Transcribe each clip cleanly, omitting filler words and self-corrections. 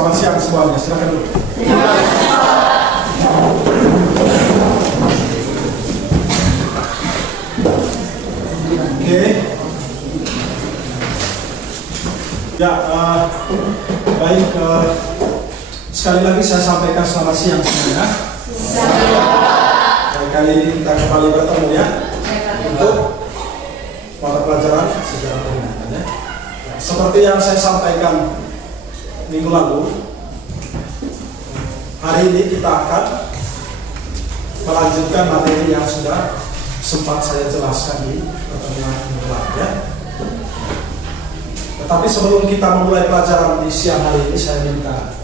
selamat siang semuanya. Silakan dulu. Oke. Ya, baik. Sekali lagi saya sampaikan selamat siang semuanya. Kali ini kita kembali bertemu ya untuk mata pelajaran sejarah pemindahan ya. Seperti yang saya sampaikan minggu lalu, hari ini kita akan melanjutkan materi yang sudah sempat saya jelaskan di pertemuan minggu lalu ya. Tetapi sebelum kita memulai pelajaran di siang hari ini, saya minta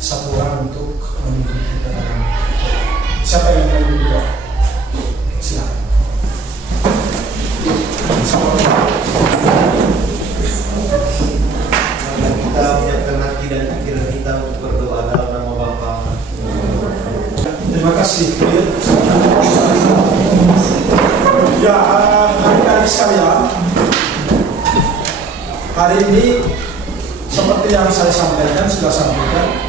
satu orang untuk memimpin kita dalam. Siapa yang mau memimpin? Silakan. Kita menyiapkan hati dan pikiran kita untuk berdoa dalam nama Bapa. Terima kasih. Ya, adik-adik sekalian, hari ini seperti yang saya sampaikan, sudah sampaikan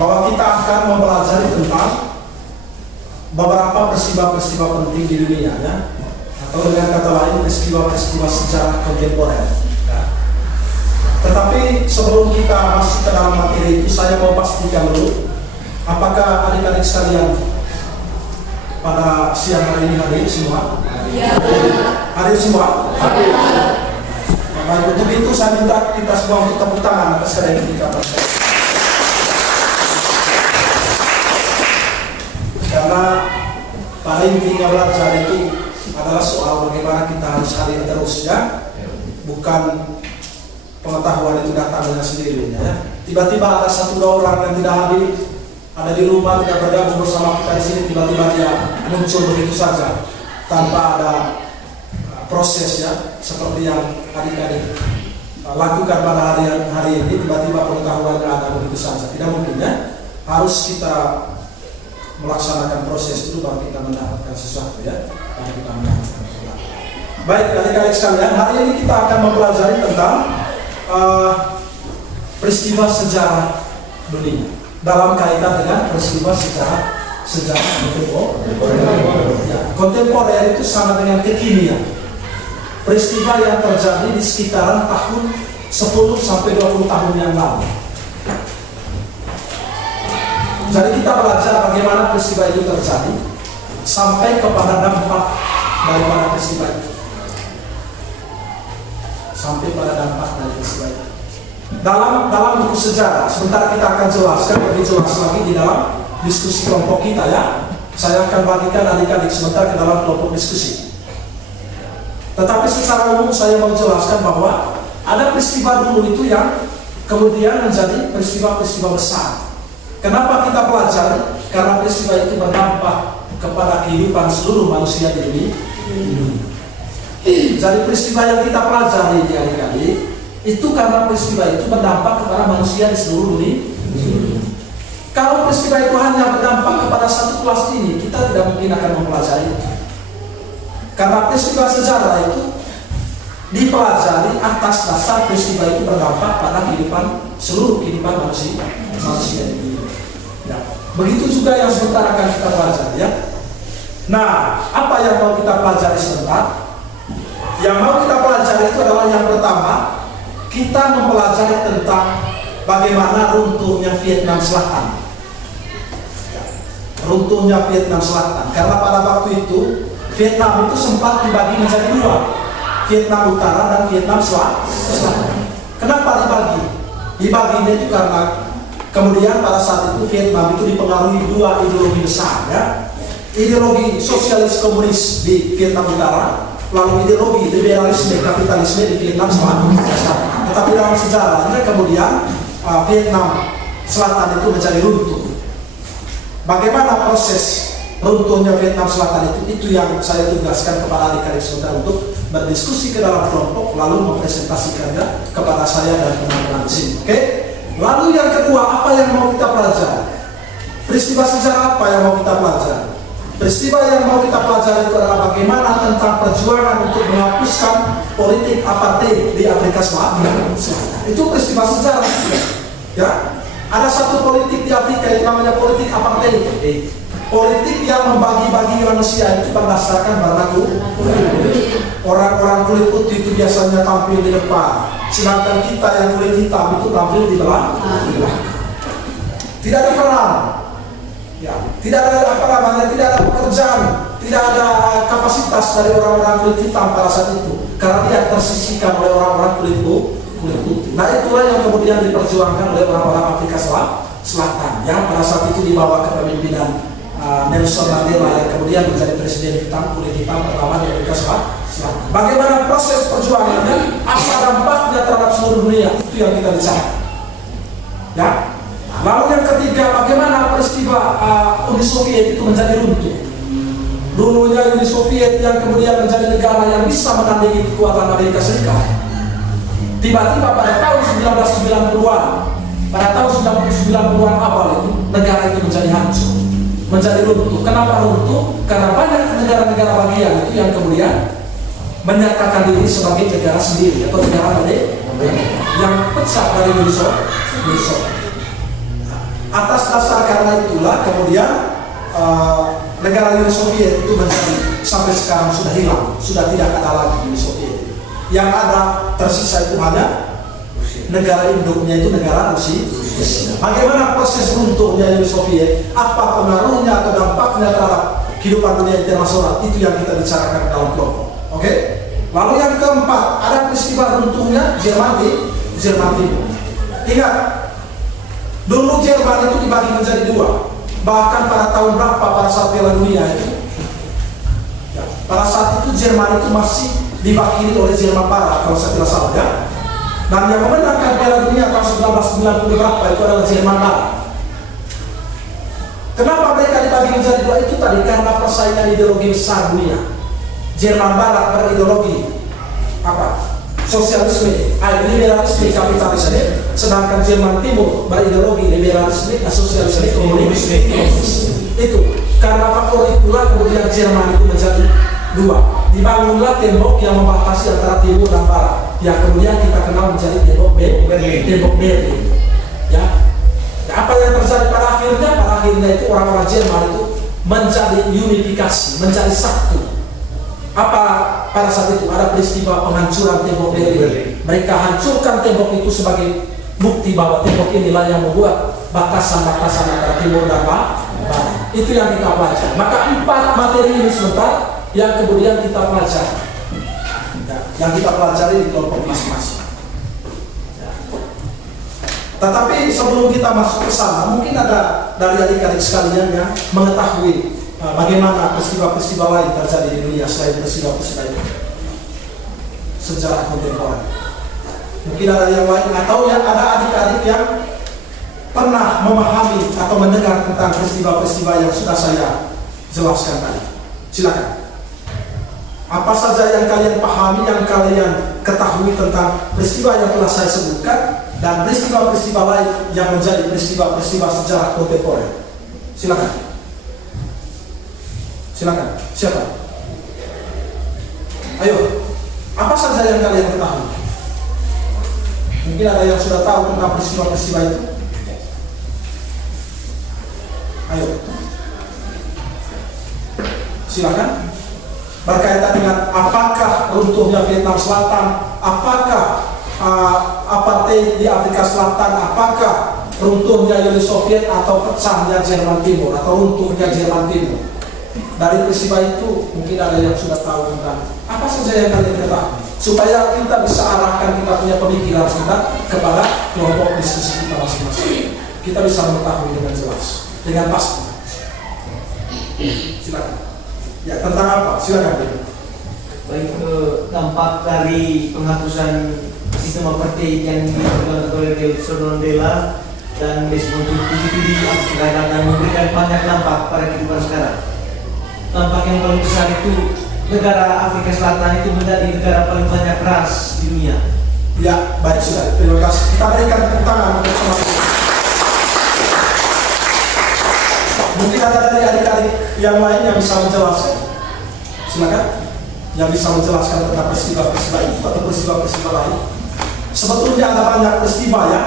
bahwa kita akan mempelajari tentang beberapa peristiwa-peristiwa penting di dunia ya, atau dengan kata lain peristiwa-peristiwa sejarah kontemporer ya. Tetapi sebelum kita masuk ke dalam materi itu, saya mau pastikan dulu, apakah adik-adik sekalian pada siang hari ini hadir semua? Ya. Hadir semua? Hadir. Baik, untuk itu saya minta kita semua untuk tepuk tangan atas karya kita. Karena pada intinya belajar itu adalah soal bagaimana kita harus hadir terus ya, bukan pengetahuan itu datang dengan sendirinya ya. Tiba-tiba ada satu dua orang yang tidak hadir, ada di rumah tidak bergabung bersama kita di sini, tiba-tiba dia muncul begitu saja tanpa ada proses ya, seperti yang adik-adik lakukan pada hari ini. Tiba-tiba pengetahuan ada begitu saja, tidak mungkin ya. Harus kita melaksanakan proses itu baru kita mendapatkan sesuatu ya, baru kita mendapatkan sesuatu. Baik adik-adik sekalian, hari ini kita akan mempelajari tentang peristiwa sejarah dunia dalam kaitan dengan peristiwa sejarah kontemporer. Ya, kontemporer itu sama dengan kekinian, peristiwa yang terjadi di sekitaran tahun 10 sampai 20 tahun yang lalu. Jadi kita belajar bagaimana peristiwa itu terjadi sampai kepada dampak daripada peristiwa itu. Sampai pada dampak dari peristiwa itu. Dalam buku sejarah, sebentar kita akan jelaskan lebih jelas lagi di dalam diskusi kelompok kita ya. Saya akan bagikan adik-adik sebentar ke dalam kelompok diskusi. Tetapi secara umum saya mau jelaskan bahwa ada peristiwa dulu itu yang kemudian menjadi peristiwa-peristiwa besar. Kenapa kita pelajari? Karena peristiwa itu berdampak kepada kehidupan seluruh manusia di dunia. Jadi peristiwa yang kita pelajari di adik-adik itu karena peristiwa itu berdampak kepada manusia di seluruh dunia. Kalau peristiwa itu hanya berdampak kepada satu kelas ini, kita tidak mungkin akan mempelajari. Karena peristiwa sejarah itu dipelajari atas dasar peristiwa itu berdampak pada seluruh kehidupan manusia di dunia. Ya. Begitu juga yang sebentar akan kita pelajari ya. Nah, apa yang mau kita pelajari sebentar? Yang mau kita pelajari itu adalah yang pertama, kita mempelajari tentang bagaimana runtuhnya Vietnam Selatan. Ya. Runtuhnya Vietnam Selatan. Karena pada waktu itu Vietnam itu sempat dibagi menjadi dua, Vietnam Utara dan Vietnam Selatan. Kenapa dibagi? Dibaginya itu karena kemudian pada saat itu Vietnam itu dipengaruhi dua ideologi besar ya. Ideologi sosialis komunis di Vietnam Utara, lalu ideologi liberalisme kapitalisme di Vietnam Selatan. Tetapi dalam sejarahnya kemudian Vietnam Selatan itu menjadi runtuh. Bagaimana proses runtuhnya Vietnam Selatan itu yang saya tugaskan kepada adik-adik saudara untuk berdiskusi ke dalam kelompok, lalu mempresentasikannya kepada saya dan teman-teman di sini. Oke? Lalu yang kedua, apa yang mau kita pelajari? Peristiwa sejarah apa yang mau kita pelajari? Peristiwa yang mau kita pelajari itu adalah bagaimana tentang perjuangan untuk menghapuskan politik apartheid di Afrika Selatan. Itu peristiwa sejarah. Ya, Ada satu politik di Afrika itu namanya politik apartheid. Politik yang membagi-bagi manusia itu berdasarkan warna kulit. Orang-orang kulit putih itu biasanya tampil di depan, sedangkan kita yang kulit hitam itu tampil di belakang. Tidak ada peran, ya, tidak ada tidak ada pekerjaan, tidak ada kapasitas dari orang-orang kulit hitam pada saat itu, karena dia tersisihkan oleh orang-orang kulit putih. Nah itulah yang kemudian diperjuangkan oleh orang-orang Afrika Selatan, yang pada saat itu dibawa ke kepemimpinan Nelson Mandela yang kemudian menjadi presiden kulit hitam pertama di Afrika Selatan. Bagaimana proses perjuangannya, apa dampaknya terhadap seluruh dunia, itu yang kita bicara. Ya. Lalu yang ketiga, bagaimana peristiwa Uni Soviet itu menjadi runtuh. Dulunya Uni Soviet yang kemudian menjadi negara yang bisa menandingi kekuatan Amerika Serikat. Tiba-tiba pada tahun 1990-an, pada tahun 1990-an awal itu, negara itu menjadi hancur, menjadi runtuh. Kenapa runtuh? Karena banyak negara-negara bagian itu yang kemudian menyatakan diri sebagai negara sendiri atau negara yang pecah dari Uni Soviet. Atas dasar karena itulah kemudian negara Uni Soviet itu menjadi sampai sekarang sudah hilang, sudah tidak ada lagi Uni Soviet. Yang ada tersisa itu hanya negara induknya itu negara Rusia. Bagaimana proses runtuhnya Uni Soviet? Apa pengaruhnya atau dampaknya terhadap kehidupan dunia internasional? Itu yang kita bicarakan dalam kelompok. Oke? Lalu yang keempat, ada peristiwa runtuhnya Jerman Timur. Ingat, dulu Jerman itu dibagi menjadi dua. Bahkan pada tahun berapa pada saat Piala Dunia itu, ya, pada saat itu Jerman itu masih diwakili oleh Jerman Barat kalau saya tidak salah ya. Dan yang memenangkan Piala Dunia tahun 1990 berapa itu adalah Jerman Barat. Kenapa mereka dibagi menjadi dua itu tadi? Karena persaingan ideologi besar dunia. Jerman Barat berideologi apa? Sosialisme, liberalisme, kapitalisme, sedangkan Jerman Timur berideologi liberalisme, sosialisme, komunisme. Itu karena faktor itulah kemudian Jerman itu menjadi dua. Dibangunlah tembok yang membatasi antara timur dan barat, yang kemudian kita kenal menjadi tembok Berlin. Ya. Apa yang terjadi pada akhirnya? Pada akhirnya itu orang-orang Jerman itu menjadi unifikasi, menjadi satu. Apa pada saat itu ada peristiwa penghancuran tembok Berlin. Mereka hancurkan tembok itu sebagai bukti bahwa tembok inilah yang membuat batasan-batasan antara timur dan barat. Itu yang kita pelajari. Maka 4 materi ini sebentar yang kemudian kita pelajari, yang kita pelajari di kelompok masing-masing. Tetapi sebelum kita masuk ke sana, mungkin ada dari adik-adik sekalian yang mengetahui bagaimana peristiwa-peristiwa lain terjadi di dunia selain peristiwa-peristiwa itu, sejarah kontemporer. Mungkin ada yang lain atau yang ada adik-adik yang pernah memahami atau mendengar tentang peristiwa-peristiwa yang sudah saya jelaskan tadi. Silakan. Apa saja yang kalian pahami, yang kalian ketahui tentang peristiwa yang telah saya sebutkan dan peristiwa-peristiwa lain yang menjadi peristiwa-peristiwa sejarah kontemporer. Silakan. Silakan. Siapa? Ayo. Apa saja yang kalian ketahui? Mungkin ada yang sudah tahu tentang peristiwa-peristiwa itu. Ayo. Silakan. Berkaitan dengan apakah runtuhnya Vietnam Selatan, apakah apartheid di Afrika Selatan, apakah runtuhnya Uni Soviet atau pecahnya Jerman Timur atau runtuhnya Jerman Timur. Dari peristiwa itu mungkin ada yang sudah tahu tentang apa saja yang kalian ketahui, supaya kita bisa arahkan kita punya pemikiran kita kepada kelompok diskusi kita masing-masing. Kita bisa mengetahui dengan jelas, dengan pasti. Silakan. Ya, tentang apa? Silakan. Baik, dampak dari penghapusan sistem apartheid yang dilakukan oleh Nelson Mandela dan Desmond Tutu di Afrika akan memberikan banyak dampak pada kehidupan sekarang. Dampak yang paling besar itu negara Afrika Selatan itu menjadi negara paling banyak ras di dunia. Ya, baik sudah. Terima kasih. Kita berikan tepuk tangan untuk teman-teman. Mungkin ada dari adik-adik yang lain yang bisa menjelaskan. Silakan. Yang bisa menjelaskan tentang peristiwa-peristiwa itu atau peristiwa-peristiwa lain. Sebetulnya ada banyak peristiwa ya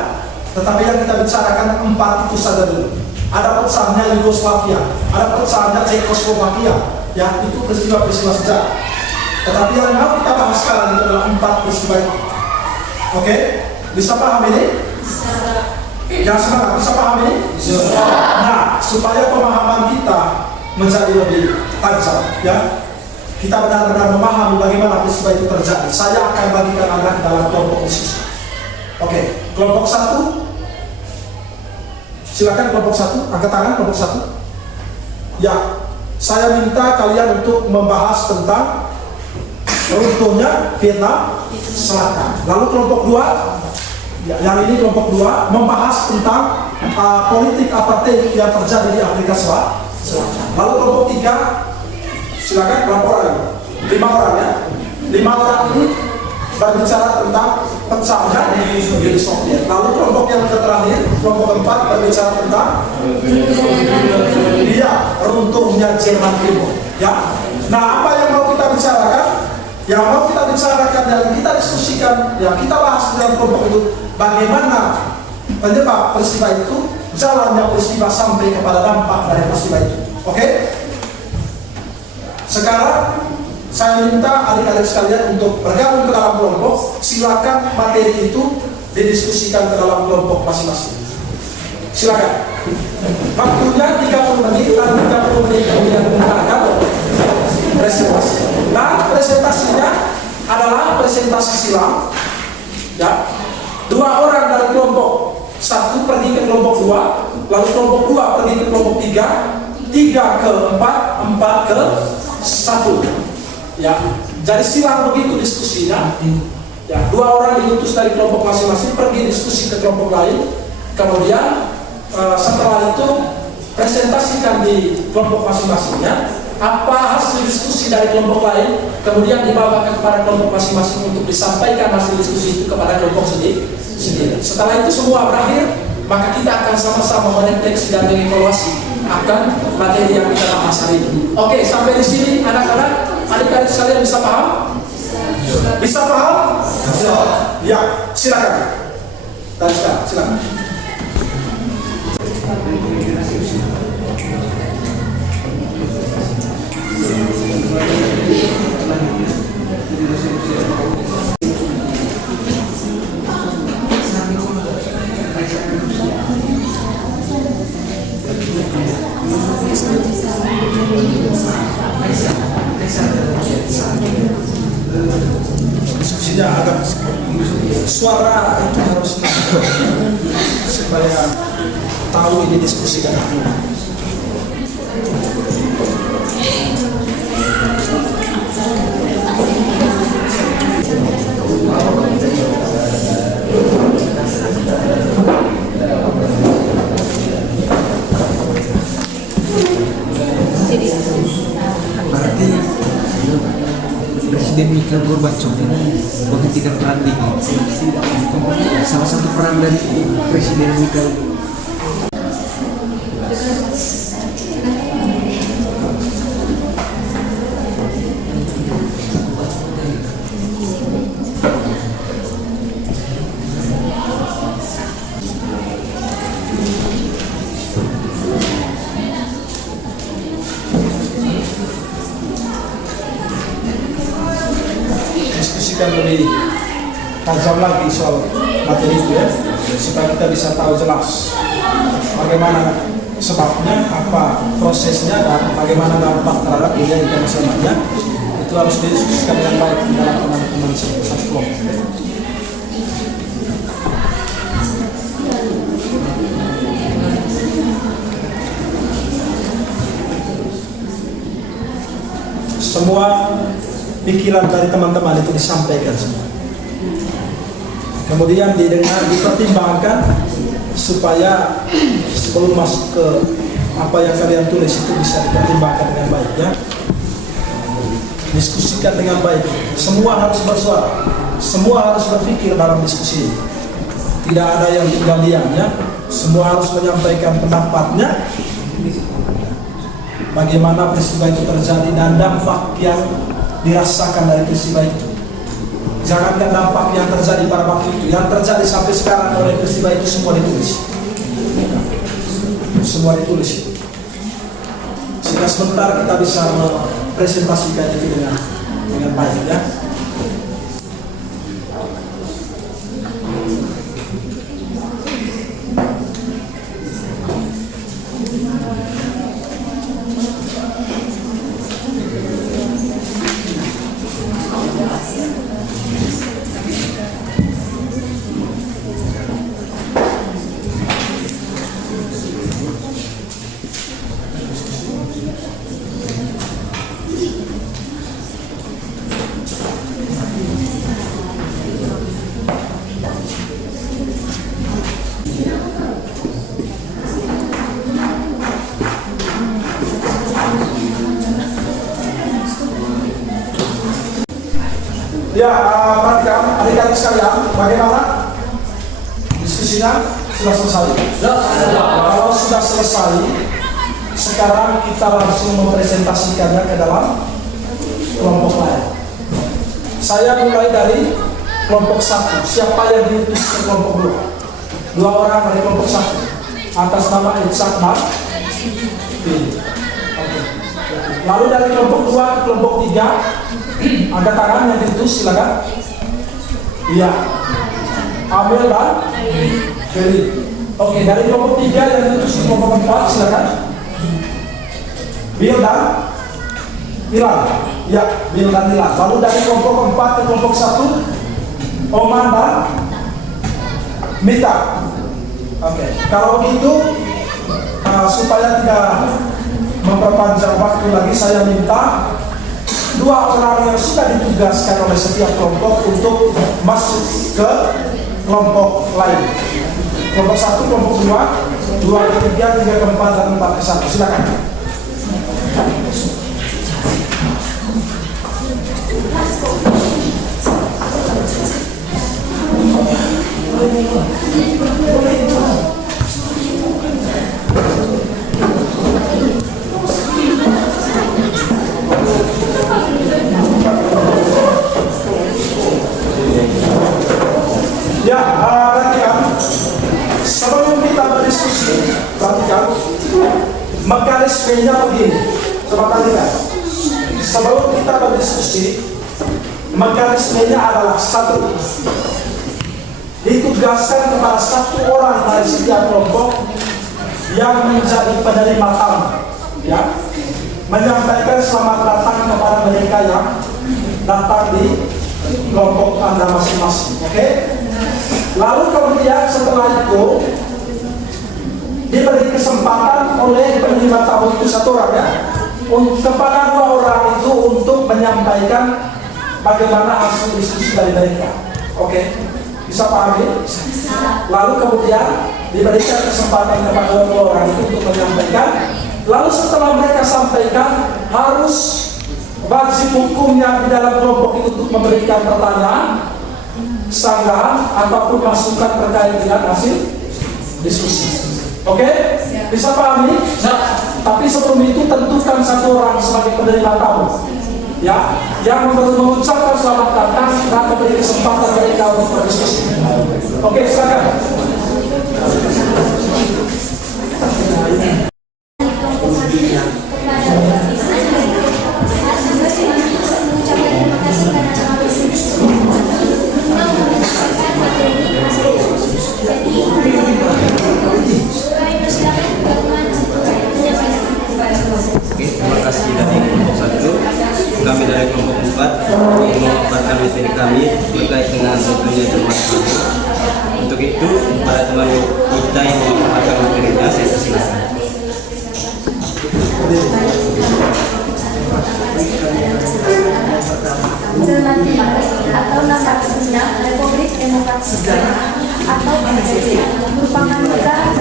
Tetapi yang kita bicarakan 4 itu saja dulu. Ada pecahnya Yugoslavia, ada pecahnya Cekoslovakia, ya itu peristiwa-peristiwa sejarah. Tetapi yang mau kita bahas sekarang itu adalah 4 peristiwa itu. Oke? Bisa paham ini? Yang semangat, bisa paham ini? Nah, supaya pemahaman kita menjadi lebih tajam, ya, kita benar-benar memahami bagaimana peristiwa itu terjadi. Saya akan bagikan Anda ke dalam kelompok diskusi. Oke, kelompok 1. Silakan kelompok 1, angkat tangan kelompok 1. Ya, saya minta kalian untuk membahas tentang runtuhnya Vietnam Selatan. Lalu kelompok 2, ya, yang ini kelompok 2 membahas tentang politik apartheid yang terjadi di Afrika Selatan. Lalu kelompok 3, silakan berapa orang? 5 orang ya. 5 orang ini berbicara tentang pecahnya Uni Soviet. Lalu kelompok yang terakhir, kelompok 4 berbicara tentang runtuhnya Jerman Timur. Ya. Nah, apa yang mau kita bicarakan? Yang mau kita bicarakan dan kita diskusikan, yang kita bahas dalam kelompok itu, bagaimana penyebab peristiwa itu, jalannya peristiwa sampai kepada dampak dari peristiwa itu. Oke? Sekarang saya minta adik-adik sekalian untuk bergabung ke dalam kelompok. Silakan materi itu didiskusikan ke dalam kelompok masing-masing. Silakan. Waktunya 30 menit dan 30 menit kemudian kita akan presentasi. Nah, presentasinya adalah presentasi silang. Ya. 2 orang dari kelompok 1 pergi ke kelompok 2, lalu kelompok 2 pergi ke kelompok 3, 3 ke 4, 4 ke 1. Ya, jadi silang begitu diskusinya. Ya, 2 orang diutus dari kelompok masing-masing pergi diskusi ke kelompok lain. Kemudian setelah itu presentasikan di kelompok masing-masingnya apa hasil diskusi dari kelompok lain, kemudian dibawakan kepada kelompok masing-masing untuk disampaikan hasil diskusi itu kepada kelompok sendiri. Setelah itu semua berakhir, maka kita akan sama-sama merefleksi dan mengevaluasi akan materi yang kita bahas hari ini. Oke, sampai di sini anak-anak, adik-adik sekalian bisa paham? Bisa paham? Ya, silakan. Dan silakan. Diskusinya agak suara itu harus supaya tahu ini diskusi kan. Berarti Presiden Mikhail Gorbachev ini menghentikan perang dingin. Salah satu peran dari Presiden Mikhail lebih tajam lagi soal materi itu ya, supaya kita bisa tahu jelas bagaimana sebabnya, apa prosesnya, dan bagaimana dampak terhadap diri kita masing-masingnya. Itu harus didiskusikan dengan baik di dalam teman-teman satu kelompok. Semua pikiran dari teman-teman itu disampaikan semua. Kemudian didengar, dipertimbangkan supaya sebelum masuk ke apa yang kalian tulis itu bisa dipertimbangkan dengan baik ya. Diskusikan dengan baik. Semua harus bersuara. Semua harus berpikir dalam diskusi. Tidak ada yang tinggal diam ya. Semua harus menyampaikan pendapatnya. Bagaimana peristiwa itu terjadi dan dampak yang dirasakan dari peristiwa itu. Jangankan dampak yang terjadi pada waktu itu, yang terjadi sampai sekarang oleh peristiwa itu semua ditulis. Semua ditulis. Sehingga sebentar kita bisa mempresentasikan itu dengan baik ya. Ya, perhatikan adik-adik sekalian, bagaimana diskusinya sudah selesai? Kalau sudah selesai, sekarang kita langsung mempresentasikannya ke dalam kelompok lain. Saya mulai dari kelompok 1. Siapa yang diutus ke kelompok 2? 2 orang dari kelompok 1 atas nama Ishak dan Billy. Lalu dari kelompok 2 ke kelompok 3 ada tangan yang diutus, silakan. Iya, Abel dan Feli. Oke, dari kelompok 3 yang diutus ke kelompok 4, silakan. Bill dan Milan. Ya, Bill dan Milan. Lalu dari kelompok 4 ke kelompok 1, Oman dan Mita. Oke, kalau begitu supaya tidak memperpanjang waktu lagi, saya minta 2 orang yang sudah ditugaskan oleh setiap kelompok untuk masuk ke kelompok lain. Kelompok 1, kelompok 2, 2 ke 3, 3 ke 4, dan 4 ke 1. Silakan. Ya, perhatikan. Sebelum kita berdiskusi, perhatikan. Mekanismenya begini. Coba perhatikan. Sebelum kita berdiskusi, mekanismenya adalah 1. Ditugaskan kepada 1 orang dari setiap kelompok yang menjadi penerima tamu, ya, menyampaikan selamat datang kepada mereka yang datang di kelompok Anda masing-masing. Oke? Lalu kemudian setelah itu diberi kesempatan oleh penerima tamu itu 1 orang, ya, kepada 2 orang itu untuk menyampaikan bagaimana hasil diskusi dari mereka. Oke? Bisa pahami? Lalu kemudian diberikan kesempatan kepada 2 orang itu untuk menyampaikan. Lalu setelah mereka sampaikan, harus wajib hukumnya di dalam kelompok itu untuk memberikan pertanyaan, sanggahan ataupun masukan terkait dengan hasil diskusi. Oke? Bisa pahami? Tapi sebelum itu tentukan 1 orang sebagai penerima tamu, ya, yang mengucapkan selamat datang dan memberi kesempatan mereka untuk berdiskusi. Oke, silakan. Terima kasih dari kelompok 1. Kami dari kelompok 4 mengucapkan materi kami terkait dengan tentunya teman kami. Untuk itu, para teman kita yang mengucapkan materinya, saya persilakan. Jerman atau nama resminya Republik Demokratis atau Indonesia merupakan negara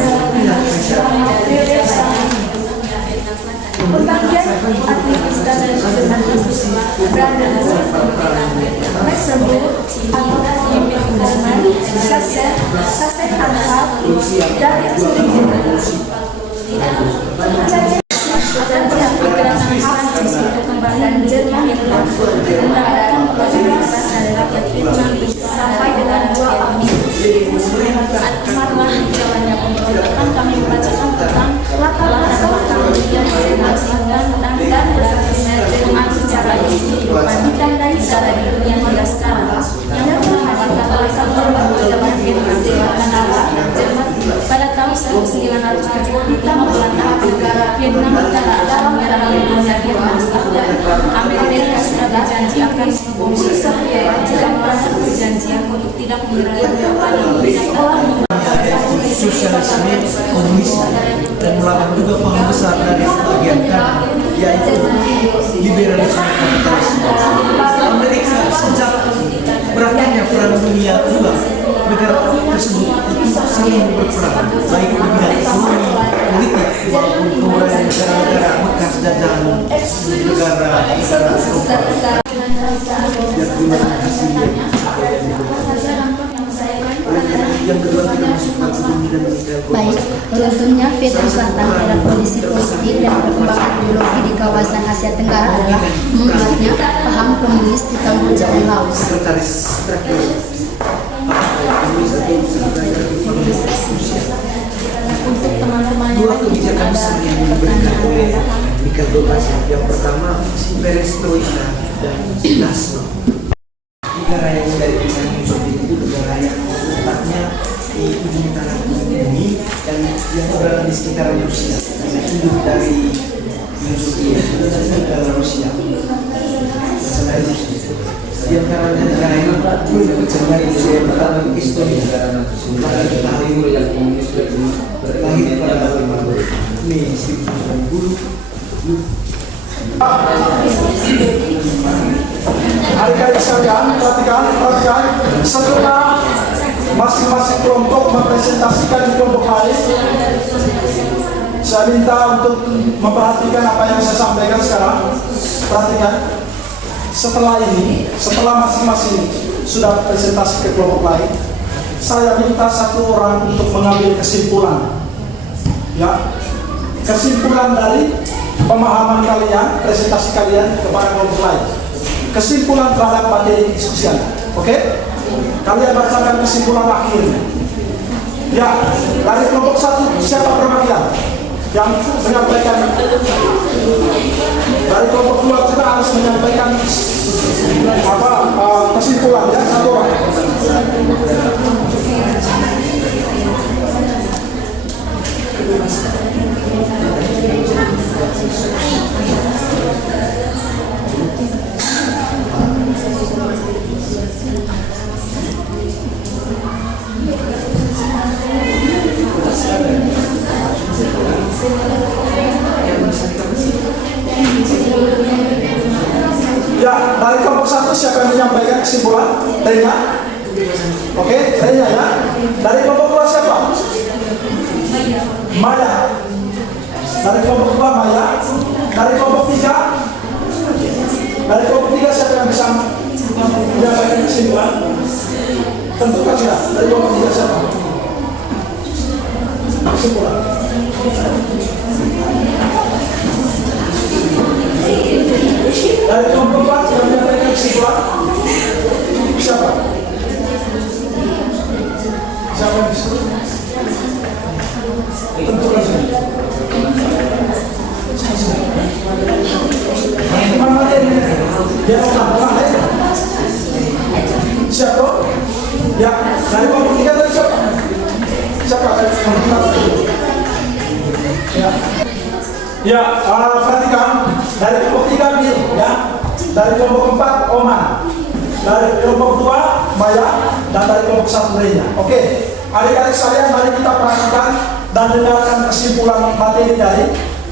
selama periode pembagian administrasi berada di Mecklenburg atau Jerman, Sasen Anhalt dari akan diakui kedatangan Prancis untuk kembali Jerman menggunakan dari rakyat Vietnam sampai dengan 2 Agustus 1945. Setelah jalannya pemberontakan, kami membacakan tentang latar belakang kemudian dan dengan secara kehidupan dan dari secara di dunia hingga sekarang yang memperhatikan oleh korban zaman Vietnam Jerman pada tahun 1975 Belanda negara Vietnam Utara dalam menyerang wilayah Vietnam Selatan. Amerika sudah berjanji akan membongkar Soviet jika melanggar perjanjian untuk tidak menyerang kepada Indonesia. Sosialisme komunis dan melawan juga paham besar dari bagian kanan, yaitu liberalisme kapitalisme. Amerika sejak berakhirnya Perang Dunia II, negara tersebut itu saling berperang, baik di bidang ekonomi, politik, maupun pemerintahan negara-negara bekas jajahan negara Eropa. Yang kedua kita masukkan Baik, runtuhnya Vietnam Selatan pada kondisi politik dan perkembangan ideologi di kawasan Asia Tenggara adalah membuatnya paham komunis di Kamboja dan Laos. Sekretaris terakhir Untuk teman-teman dua kebijakan besar yang diberikan oleh Mikhail Gorbachev. Yang pertama, perestroika dan glasnost. Negara yang dari Uni Soviet itu negara yang letaknya di ujung tanah bumi dan yang berada di sekitaran Rusia, karena induk dari Uni Soviet itu adalah Rusia. Selain Rusia, di antaranya negara yang berkembang di Estonia, maka kita lahir pada Mei 1990. Adik-adik sekalian, perhatikan. Setelah masing-masing kelompok mempresentasikan di kelompok lain, saya minta untuk memperhatikan apa yang saya sampaikan sekarang. Perhatikan. Setelah ini, setelah masing-masing sudah presentasi ke kelompok lain, saya minta satu orang untuk mengambil kesimpulan. Ya, kesimpulan dari pemahaman kalian, presentasi kalian kepada kelompok lain. Kesimpulan terhadap materi diskusi Anda. Oke? Kalian bacakan kesimpulan akhirnya. Ya, dari kelompok 1 siapa perwakilan yang menyampaikan? Dari kelompok 2 kita harus menyampaikan kesimpulan ya, satu orang. Ya, dari kelompok 1 siapa yang menyampaikan kesimpulan? Renya? Oke, Renya ya. Dari kelompok 2 siapa? Maya. Dari kelompok 2 Maya. Dari kelompok 3? Dari kelompok 3 siapa yang bisa menyampaikan kesimpulan? Tentukan ya, dari kelompok 3 siapa? Kesimpulan. Dari kelompok 4 yang menyampaikan kesimpulan siapa? Siapa yang bisa? Tentukan saja. Mana ini? Dia orang ya? Siapa? Ya, dari kelompok 3 tadi siapa? Siapa? Ya. Ya, perhatikan. Dari kelompok 3 Bil, ya. Dari kelompok 4 Oman. Dari kelompok 2 Maya dan dari kelompok 1 Renya. Oke. Adik-adik sekalian, mari kita perhatikan dan dengarkan kesimpulan materi dari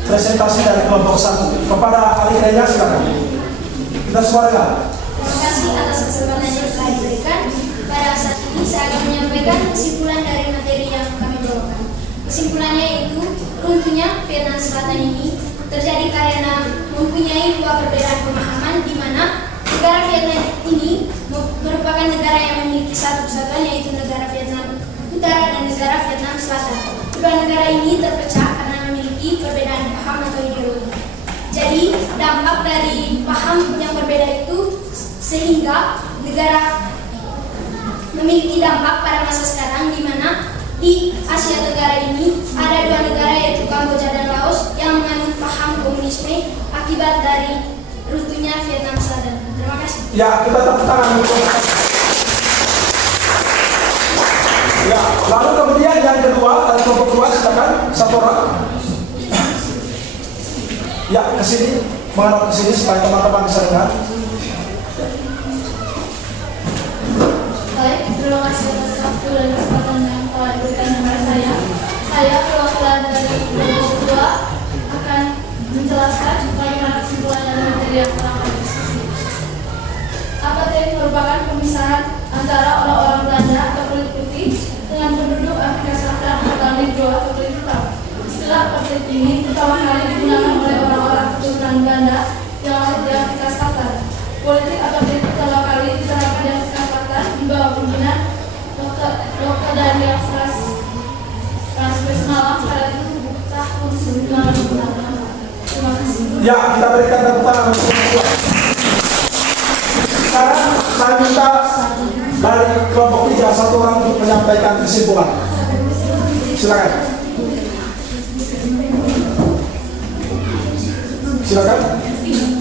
presentasi dari kelompok 1. Kepada adik Renya silakan. Kita suarakan. Terima kasih atas kesempatan yang telah diberikan. Pada saat ini saya akan menyampaikan kesimpulan dari materi yang kami bawakan. Kesimpulannya yaitu runtuhnya Vietnam Selatan ini terjadi karena mempunyai dua perbedaan pemahaman di mana negara Vietnam ini merupakan negara yang memiliki satu kesatuan yaitu negara Vietnam Utara dan negara Vietnam Selatan. Kedua negara ini terpecah karena memiliki perbedaan paham atau ideologi. Jadi dampak dari paham yang berbeda itu sehingga negara memiliki dampak pada masa sekarang, di mana di Asia Tenggara ini ada dua negara yaitu Kamboja dan Laos yang menganut paham komunisme akibat dari runtuhnya Vietnam Selatan. Terima kasih. Ya, kita tepuk tangan. Ya, lalu kemudian yang kedua dari kelompok kedua, silakan satu orang. Ya, ke sini, menghadap ke sini supaya teman-teman bisa dengar. Baik, terima kasih atas waktu dan kesempatan yang telah diberikan kepada saya. Saya perwakilan dari kelompok kedua akan menjelaskan bagaimana kesimpulan dari materi yang telah kami diskusi. Apartheid merupakan pemisahan antara orang-orang Belanda atau kulit putih dengan penduduk Afrika Selatan atau Negro atau kulit hitam. Istilah apartheid ini pertama kali digunakan oleh orang-orang keturunan Belanda yang lahir di Afrika Selatan. Politik apartheid pertama kali diterapkan di Afrika Selatan di bawah pimpinan Dr. Daniel Francis Malam pada tahun 1996. Terima kasih. Ya, kita berikan tepuk tangan untuk semua. Sekarang saya minta dari kelompok 3 satu orang untuk menyampaikan kesimpulan. Silakan. Silakan.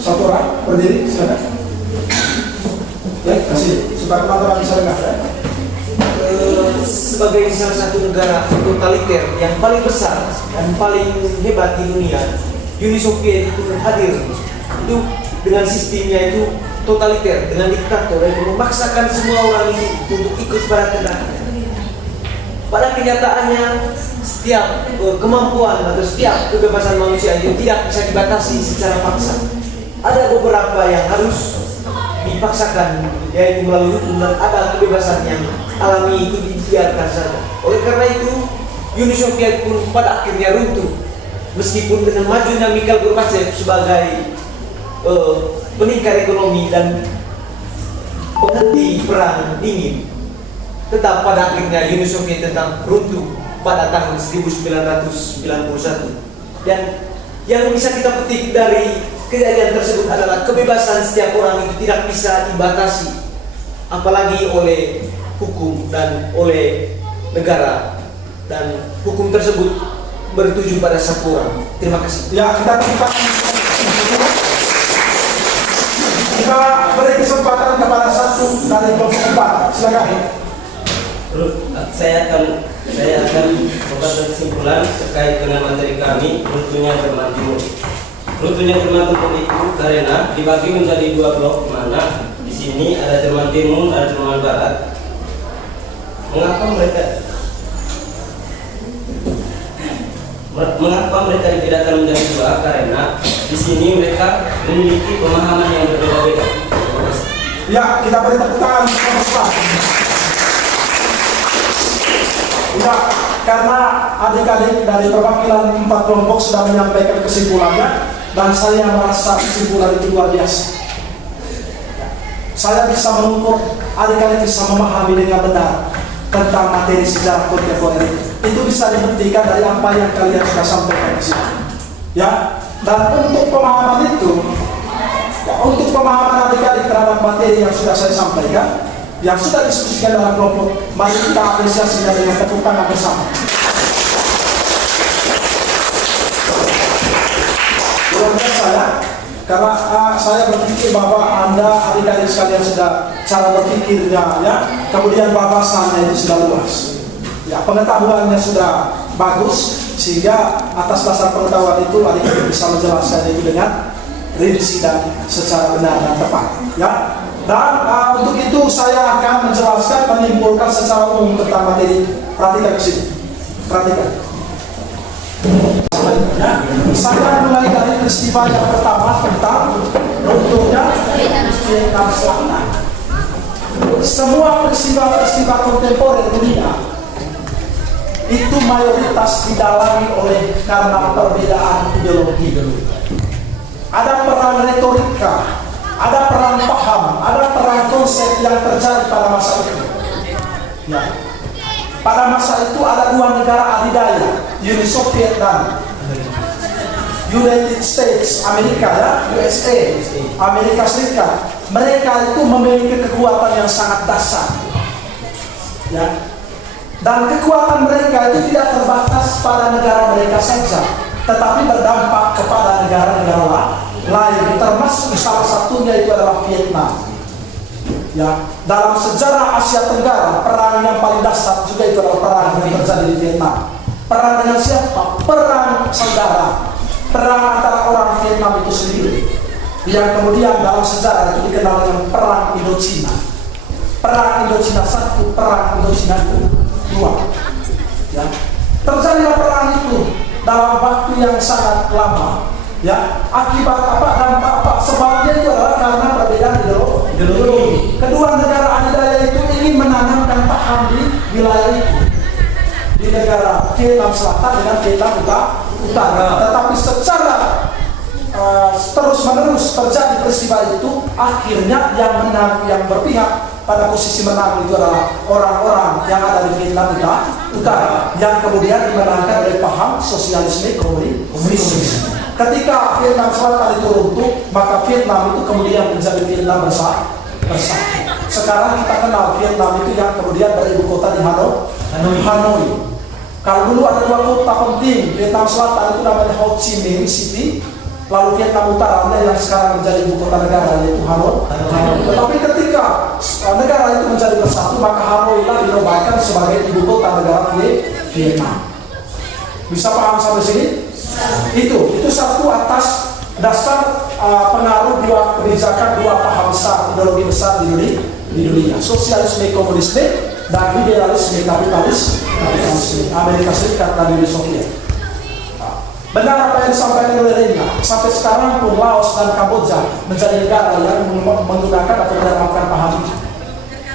Satu orang berdiri, silakan. Ya, kasih supaya teman-teman bisa dengar. Sebagai salah satu negara totaliter yang paling besar dan paling hebat di dunia, Uni Soviet itu hadir itu dengan sistemnya itu totaliter, dengan diktator yang memaksakan semua orang ini untuk ikut pada kehendaknya. Pada kenyataannya setiap kemampuan atau setiap kebebasan manusia itu tidak bisa dibatasi secara paksa. Ada beberapa yang harus dipaksakan, yaitu melalui hukum, dan ada kebebasan yang alami itu dibiarkan saja. Oleh karena itu, Uni Soviet pun pada akhirnya runtuh, meskipun dengan majunya Mikhail Gorbachev sebagai peningkat ekonomi dan penghenti perang dingin, tetap pada akhirnya Uni Soviet tetap runtuh pada tahun 1991. Dan yang bisa kita petik dari kejadian tersebut adalah kebebasan setiap orang itu tidak bisa dibatasi, apalagi oleh hukum dan oleh negara, dan hukum tersebut bertuju pada satu orang. Terima kasih. Ya, kita beri kesempatan kepada satu dari kelompok 4. Silakan. Saya akan membuat kesimpulan terkait dengan materi kami, runtuhnya Jerman Timur. Runtuhnya Jerman Timur itu karena dibagi menjadi dua blok, mana di sini ada Jerman Timur, ada Jerman Barat. Mengapa mereka dibedakan menjadi dua? Karena di sini mereka memiliki pemahaman yang berbeda-beda. Ya, kita beri tepuk tangan untuk ya, karena adik-adik dari perwakilan 4 kelompok sudah menyampaikan kesimpulannya, dan saya merasa kesimpulan itu luar biasa. Saya bisa mengukur, adik-adik bisa memahami dengan benar tentang materi sejarah kontemporer. Itu bisa dibuktikan dari apa yang kalian sudah sampaikan di sini. Ya, dan untuk pemahaman itu, ya, untuk pemahaman adik-adik terhadap materi yang sudah saya sampaikan, yang sudah diskusikan dalam kelompok, mari kita apresiasinya dengan tepuk tangan bersama. Luar biasa ya, karena saya berpikir bahwa Anda adik-adik sekalian sudah cara berpikirnya ya, kemudian wawasannya itu sudah luas. Ya, pengetahuannya sudah bagus, sehingga atas dasar pengetahuan itu adik-adik bisa menjelaskan itu dengan rinci dan secara benar dan tepat. Ya. Dan untuk itu saya akan menjelaskan, menyimpulkan secara umum tentang materi. Perhatikan di sini. Perhatikan. Ya, saya mulai dari peristiwa yang pertama tentang runtuhnya Vietnam Selatan. Semua peristiwa-peristiwa kontemporer dunia itu mayoritas didalami oleh karena perbedaan ideologi. Ada perang retorika, ada perang paham, ada perang konsep yang terjadi pada masa itu. Ya. Pada masa itu ada dua negara adidaya, Uni Soviet dan United States, Amerika ya, USA, Amerika Serikat, mereka itu memiliki kekuatan yang sangat dahsyat, ya. Dan kekuatan mereka itu tidak terbatas pada negara mereka saja, tetapi berdampak kepada negara-negara lain, termasuk salah satunya itu adalah Vietnam. Ya, dalam sejarah Asia Tenggara, perang yang paling dahsyat juga itu adalah perang yang terjadi di Vietnam. Perang dengan siapa? Perang saudara. Perang antara orang Vietnam itu sendiri, yang kemudian dalam sejarah itu dikenal dengan perang Indochina. Perang Indochina 1, perang Indochina 2. Ya. Terjadilah perang itu dalam waktu yang sangat lama. Ya, akibat apa, dampak apa? Sebabnya itu adalah karena perbedaan ideologi. Kedua negara adidaya itu ingin menanamkan paham di wilayah itu, di negara Vietnam Selatan dengan Vietnam Utara. Tetapi secara terus-menerus terjadi peristiwa itu, akhirnya yang menang, yang berpihak pada posisi menang itu adalah orang-orang yang ada di Vietnam Utara, yang kemudian dimenangkan oleh paham sosialisme komunis. Ketika Vietnam Selatan itu runtuh, maka Vietnam itu kemudian menjadi Vietnam bersatu. Sekarang kita kenal Vietnam itu yang kemudian beribu kota di Hanoi. Kalau dulu ada dua kota penting, Vietnam Selatan itu namanya Ho Chi Minh City, lalu Vietnam Utara yang sekarang menjadi ibu kota negara yaitu Hanoi. Tetapi ketika negara itu menjadi bersatu, maka Hanoi lah dinobatkan sebagai ibu kota negara Vietnam. Bisa paham sampai sini? Itu satu atas dasar pengaruh dua kebijakan, dua paham besar, ideologi besar di dunia, sosialisme komunisme dan liberalisme kapitalis Amerika Serikat dan Uni Soviet. Benar apa yang disampaikan oleh Rina, sampai sekarang pun Laos dan Kamboja menjadi negara yang menggunakan atau menerapkan paham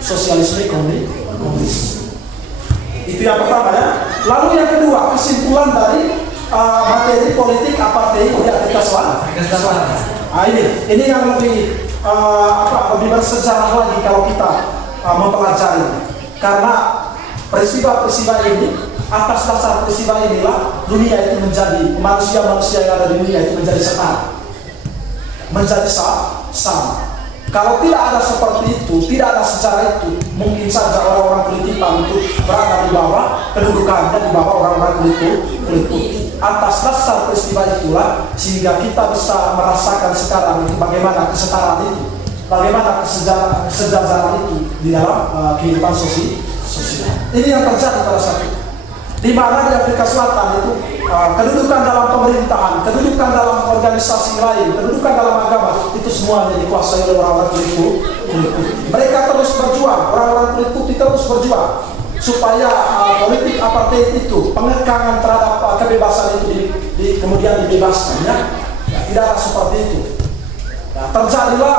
sosialisme komunis. Itu yang pertama ya. Lalu yang kedua, kesimpulan dari materi politik apartheid di Afrika Selatan. Ini yang lebih lebih bersejarah lagi kalau kita mempelajari, karena peristiwa-peristiwa ini, atas dasar peristiwa inilah dunia itu menjadi, manusia-manusia yang ada di dunia itu menjadi setara, menjadi sama. Kalau tidak ada seperti itu, tidak ada sejarah itu, mungkin saja orang-orang kulit hitam itu berada di bawah kedudukannya, di bawah orang-orang kulit putih. Atas dasar peristiwa itulah sehingga kita bisa merasakan sekarang itu bagaimana kesetaraan itu, bagaimana kesejajaran itu di dalam kehidupan sosial. Ini yang terjadi pada saat itu, di mana di Afrika Selatan itu kedudukan dalam pemerintahan, kedudukan dalam organisasi lain, kedudukan dalam agama itu semuanya dikuasai oleh orang-orang kulit putih. Mereka terus berjuang, orang-orang kulit putih terus berjuang supaya politik apartheid itu, pengekangan terhadap kebebasan itu kemudian dibebaskan ya. Tidak ada seperti itu. Terjadilah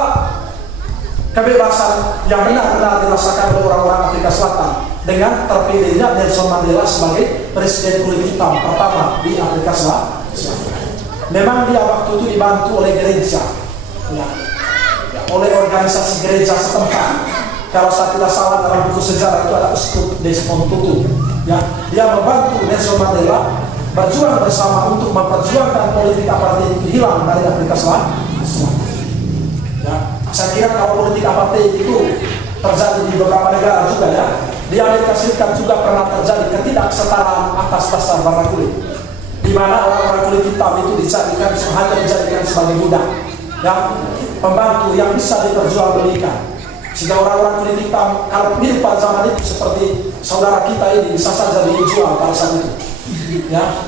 kebebasan yang benar-benar dirasakan oleh orang-orang Afrika Selatan dengan terpilihnya Nelson Mandela sebagai presiden kulit hitam pertama di Afrika Selatan. Memang dia waktu itu dibantu oleh gereja, ya, oleh organisasi gereja setempat. Kalau saya tidak salah dalam buku sejarah itu ada Uskup Desmond Tutu. Ya, dia membantu Nelson Mandela berjuang bersama untuk memperjuangkan politik apartheid itu hilang dari Afrika Selatan. Ya, saya kira kalau politik apartheid itu terjadi di beberapa negara juga ya. Di Amerika Serikat juga pernah terjadi ketidaksetaraan atas dasar warna kulit, di mana orang-orang kulit hitam itu hanya dijadikan sebagai budak, ya, pembantu yang bisa diperjualbelikan. Sehingga orang-orang kulit hitam kalau hidup pada zaman itu seperti saudara kita ini bisa saja dijual pada saat itu, ya,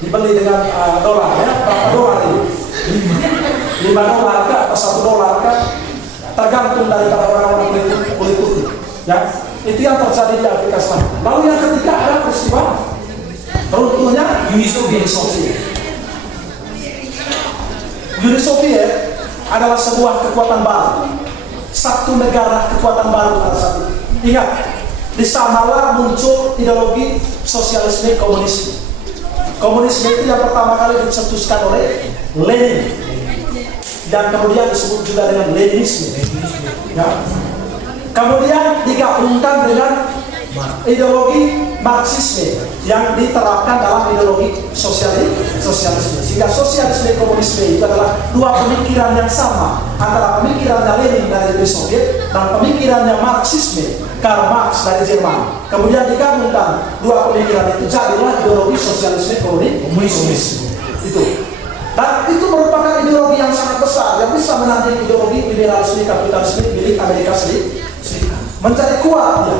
dibeli dengan dolar ya, berapa dolar ini? $5 kah atau $1 kah? Tergantung daripada orang-orang kulit putih, ya. Itu yang terjadi di Afrika Selatan. Lalu yang ketiga adalah peristiwa runtuhnya Uni Soviet. Uni Soviet adalah sebuah kekuatan baru, satu negara kekuatan baru pada saat itu. Ingat, di sanalah muncul ideologi sosialisme komunisme. Komunisme itu yang pertama kali dicetuskan oleh Lenin dan kemudian disebut juga dengan Leninisme. Ya. Kemudian digabungkan dengan ideologi Marxisme yang diterapkan dalam ideologi sosialisme. Sehingga sosialisme komunisme itu adalah dua pemikiran yang sama antara pemikirannya Lenin dari Uni Soviet dan pemikirannya Marxisme Karl Marx dari Jerman. Kemudian digabungkan dua pemikiran itu jadilah ideologi sosialisme komunisme. Itu. Dan itu merupakan ideologi yang sangat besar yang bisa menandingi ideologi liberalisme kapitalisme milik Amerika Serikat. Menjadi kuat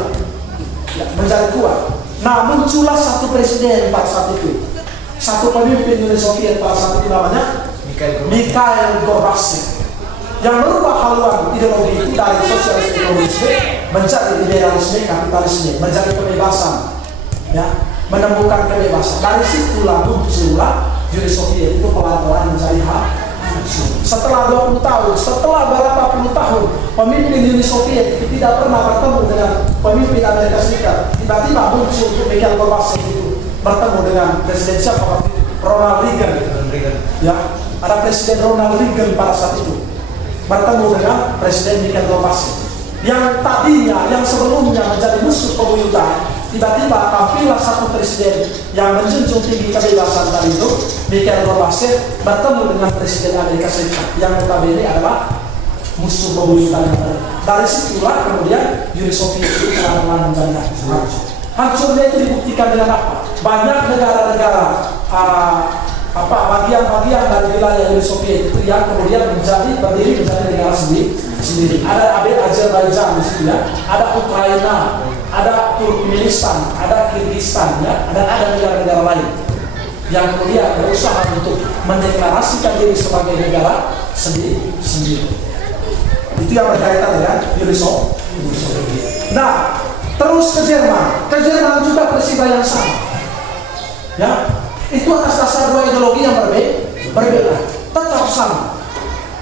ya, menjadi kuat. Nah, muncullah satu presiden pada saat itu, satu pemimpin Uni Soviet pada saat itu namanya Mikhail Gorbachev, yang merubah haluan ideologi itu dari sosialisme komunisme menjadi liberalisme kapitalisme, menjadi kebebasan, ya, menemukan kebebasan. Dari situlah muncullah Uni Soviet itu pelan-pelan menjadi setelah 20 tahun, setelah berapa puluh tahun pemimpin Uni Soviet tidak pernah bertemu dengan pemimpin Amerika Serikat, tiba-tiba muncul Mikhail Gorbachev itu bertemu dengan presiden siapa? Ronald Reagan. Ya, ada presiden Ronald Reagan pada saat itu bertemu dengan presiden Mikhail Gorbachev yang tadinya, yang sebelumnya menjadi musuh pemuyutan. Tiba-tiba tampillah satu presiden yang menjunjung tinggi kebebasan tadi itu, Mikhail Gorbachev bertemu dengan presiden Amerika Serikat yang notabene adalah musuh pemuyutan. Dari situlah kemudian Uni Soviet itu pelan-pelan menjadi hancur. Hancurnya itu dibuktikan dengan apa? Banyak negara-negara bagian-bagian dari wilayah Uni Soviet itu yang kemudian berdiri menjadi negara sendiri. Ada Azerbaijan di situ ya, ada Ukraina, ada Turkmenistan, ada Kyrgyzstan ya, dan ada negara-negara lain yang kemudian berusaha untuk mendeklarasikan diri sebagai negara sendiri. Itu yang berkaitan dengan Uni Soviet. Nah, terus ke Jerman. Ke Jerman juga peristiwa yang sama. Ya, itu atas dasar dua ideologi yang berbeda. Tetap sama.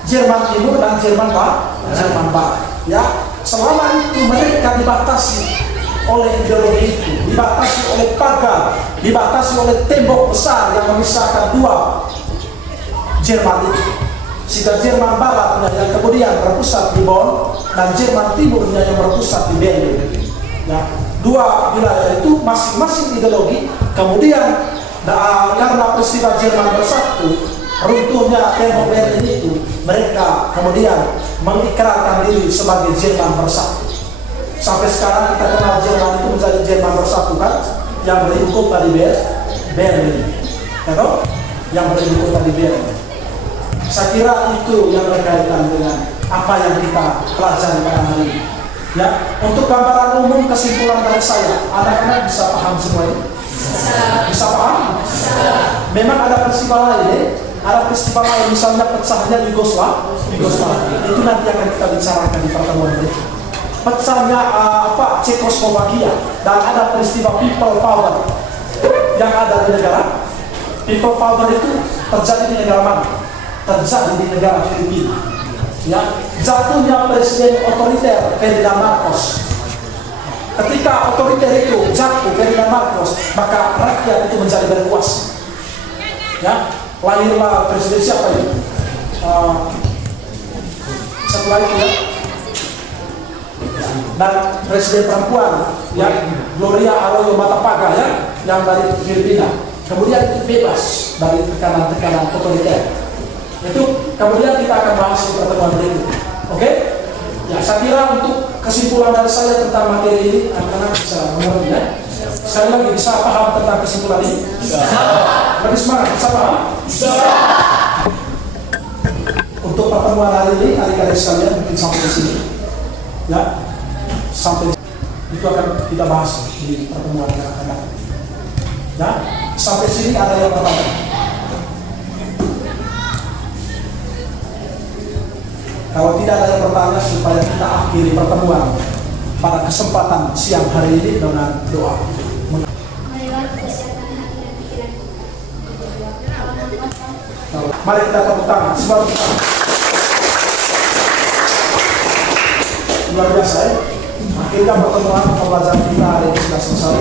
Jerman Timur dan Jerman Barat. Ya, selama itu mereka dibatasi oleh ideologi itu, dibatasi oleh pagar, dibatasi oleh tembok besar yang memisahkan dua Jerman itu. Sehingga Jerman Baratnya yang kemudian berpusat di Bonn dan Jerman Timurnya yang berpusat di Berlin. Ya, dua wilayah itu masing-masing ideologi. Kemudian karena peristiwa Jerman bersatu, runtuhnya tembok Berlin itu, mereka kemudian mengikrarkan diri sebagai Jerman bersatu. Sampai sekarang kita kenal Jerman itu menjadi Jerman bersatu kan, yang beribu kota di Berlin, yang beribu kota di Berlin. Saya kira itu yang berkaitan dengan apa yang kita pelajari pada hari ini. Ya, untuk gambaran umum kesimpulan dari saya, anak-anak bisa paham semua ini? Bisa paham? Memang ada peristiwa lain, ada peristiwa lain, misalnya pecahnya Yugoslavia. Itu nanti akan kita bicarakan di pertemuan ini. Pecahnya Cekoslovakia, dan ada peristiwa people power yang ada di negara. People power itu terjadi di negara mana? Terjadi di negara Filipina. Ya, jatuhnya presiden otoriter Ferdinand Marcos. Ketika otoriter itu jatuh Ferdinand Marcos, maka rakyat itu menjadi berkuasa. Ya, lahirlah presiden siapa itu? Setelah itu ya, dan presiden perempuan ya, Gloria Arroyo Macapagal ya, yang dari Filipina. Kemudian itu bebas dari tekanan-tekanan otoriter. Itu kemudian kita akan bahas di pertemuan berikut. Oke? Ya, saya kira untuk kesimpulan dari saya tentang materi ini, anak-anak bisa mengerti ya. Sekali lagi, bisa paham tentang kesimpulan ini? Bisa. Lebih semangat, bisa paham? Bisa. Untuk pertemuan hari ini, adik-adik sekalian mungkin sampai di sini. Ya, sampai itu akan kita bahas di pertemuan yang akan datang. Ya, sampai sini ada yang bertanya? Kalau tidak ada yang bertanya, supaya kita akhiri pertemuan pada kesempatan siang hari ini dengan doa. Marilah persiapkan hati dan pikiran kita. Mari kita tepuk tangan. Luar biasa ya. Akhirnya pertemuan pembelajaran kita hari ini sudah selesai.